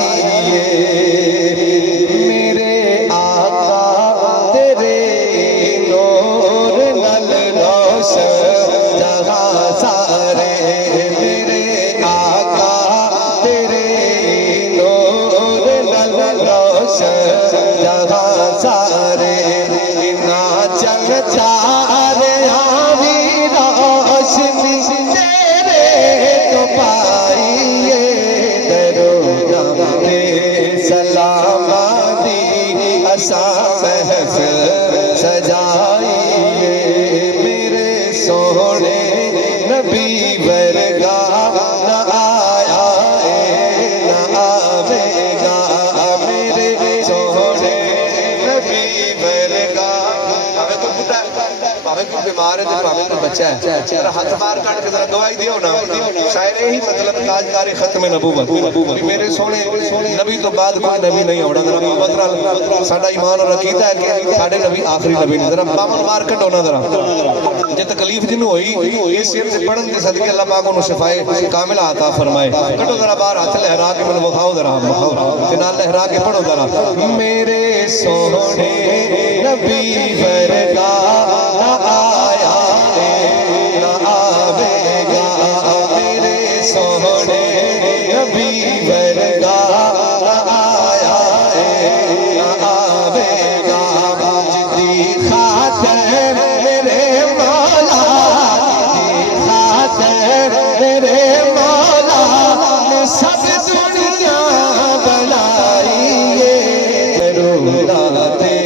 सजाइए मेरे आका तेरे नूर नल रोशन जहां सारे मेरे आका तेरे नूर नल रोशन जहां सारे ना चलता रे आवी रोशनी तेरे तो पाइए दरोगा रे सलामा दी असा महफिल सजाइए मेरे सोने नबी वर्गा न आया न आवेगा मेरे सोने नबी वर्गा भावे कोई बुढ़ा भावे कोई बीमार है भावे कोई बच्चा है जरा हाथ मार काट के जरा गवाही दियो ना शायद यही मतलब ताजदारी खत्म नबूवत मेरे सोने नबी तो बाद कोई नबी नहीं होना जरा मोहतरम साडा ईमान और अकीदा है कि साडे नबी आखिरी नबी ने जरा बावन मार कटो ना जरा जे तकलीफ जिन्हों होई ये सिर से पढ़न के सदके अल्लाह पाक उन्हें शिफाए कामिला अता फरमाए कटो जरा बाहर हाथ लहरा के मैंने बखाओ जरा बखाओ ते नाल लहरा के पढ़ो जरा मेरे सोने नबी वर्गा न आया न आवेगा मेरे सोने नबी वर्गा न आया न आवेगा जिदी खातिर मेरे मौला जिदी खातिर मेरे मौला ने सब दुनिया बनाई ये रोला दे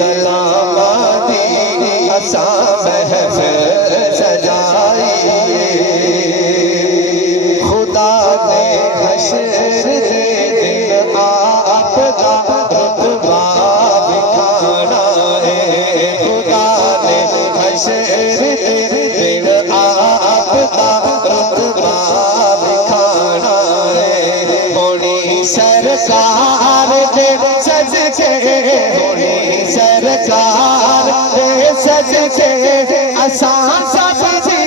सलामा दी असा महफिल सजाइए खुदा ने हश्र दे दिन आपका रुतबा दिखाना है खुदा ने हश्र दे दिन आपका रुतबा दिखाना है होनी सरकार दे सजके होनी सरकार दे सजके असा सब दी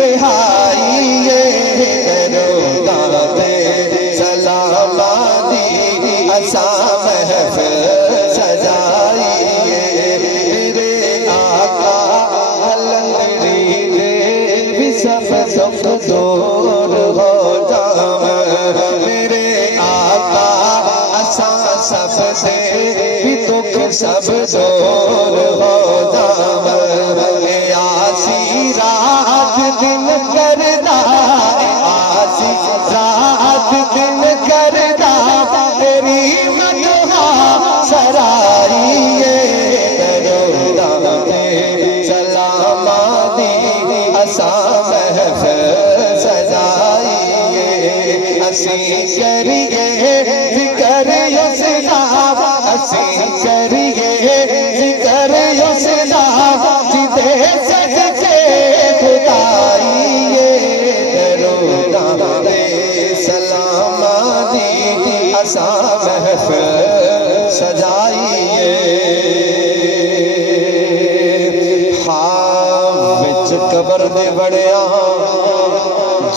रिहाई ये दरोगा दे सलामा दी असा महफिल सजाइए मेरे आका अलंगरी दे भी सब दुख दूर हो जावे मेरे आका असा सब से भी दुख सब दूर हो जावे आसी रात दिन करदा आसी रात दिन करदा तेरी मदहा सराइए दरोगा दे सलामा दी असा महफिल सजाइए असी करिए जिक्र उसदा असी करिए जिक्र उसदा जिदे सजदे खुदाइए दरोगा दे सलामा दी असा महफिल सजाइए हाँ विच कबर दे बड़िया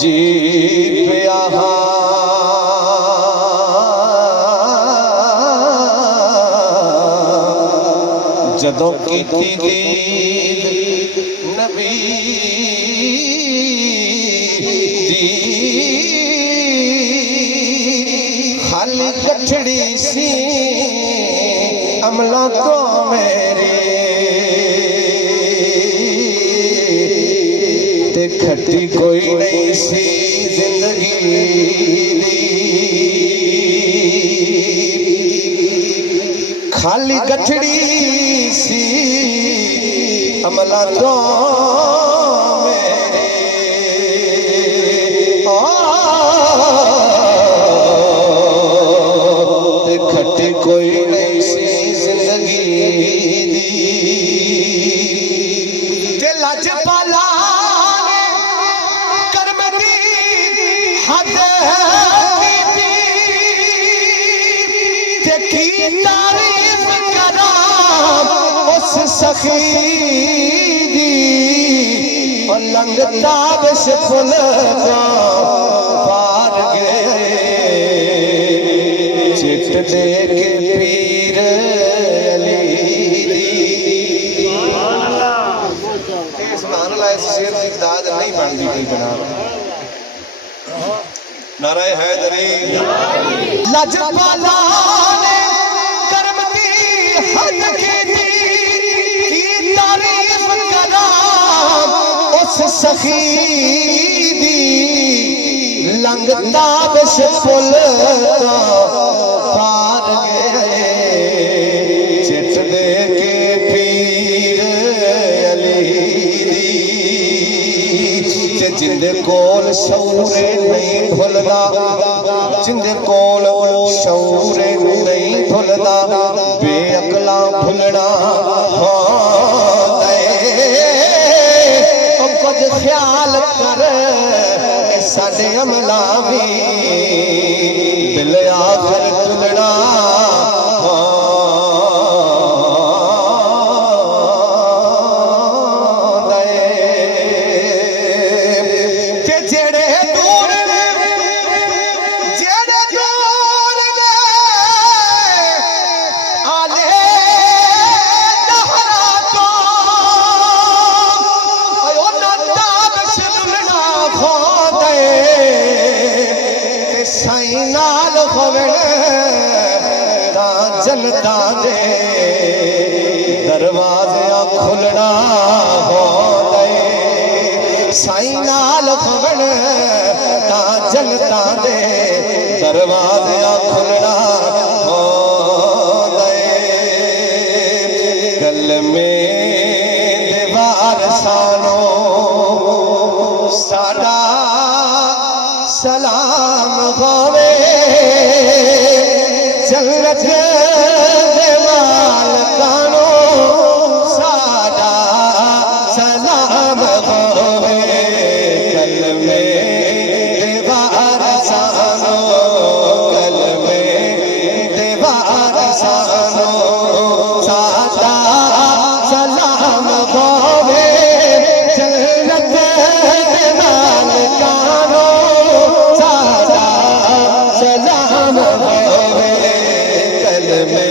जी पिया जदों कीती दीद नबी दी खाली कठड़ी सी अमला तो मेरी ते खट्टी कोई नहीं सी जिंदगी दी खाली कठड़ी सी अमला तो मेरे खट्टी कोई नहीं सी जिंदगी दी लज पाला कर्म दी हद की तारीफ करा उस सखी दी और लंगता बस फुल पार गए चिट दे के पीर अली दी। सुभान अल्लाह, इस शेर की दाद नहीं बनती कोई जनाब। नारा हैदरी लजपाला ने करम दी हद की तारीफ कलाम उस सखी दी। लंघता बिश पुल पार गए चिट दे के पीर अली दी। जिंदे कोल शऊर नहीं भुलदा, जिंदे कोल शऊर नहीं भुलदा, बेअकला भुलना कुछ ख्याल कर साडे अमला भी दिल आखर तुलना। साइनाल होवण ता जनता दे दरवाजे खुलना हो गए। साइनाल होवण ता जनता दे दरवाजे खुलना हो गए। गल में दीवार सानो साडा सलाम होवे जन्नत दे मालकानो साडा सलाम होवे। कल में दीवार सानो, कल में दीवार सानो साडा सलाम होवे जन्नत दे मालकानो सलाम होवे। कल में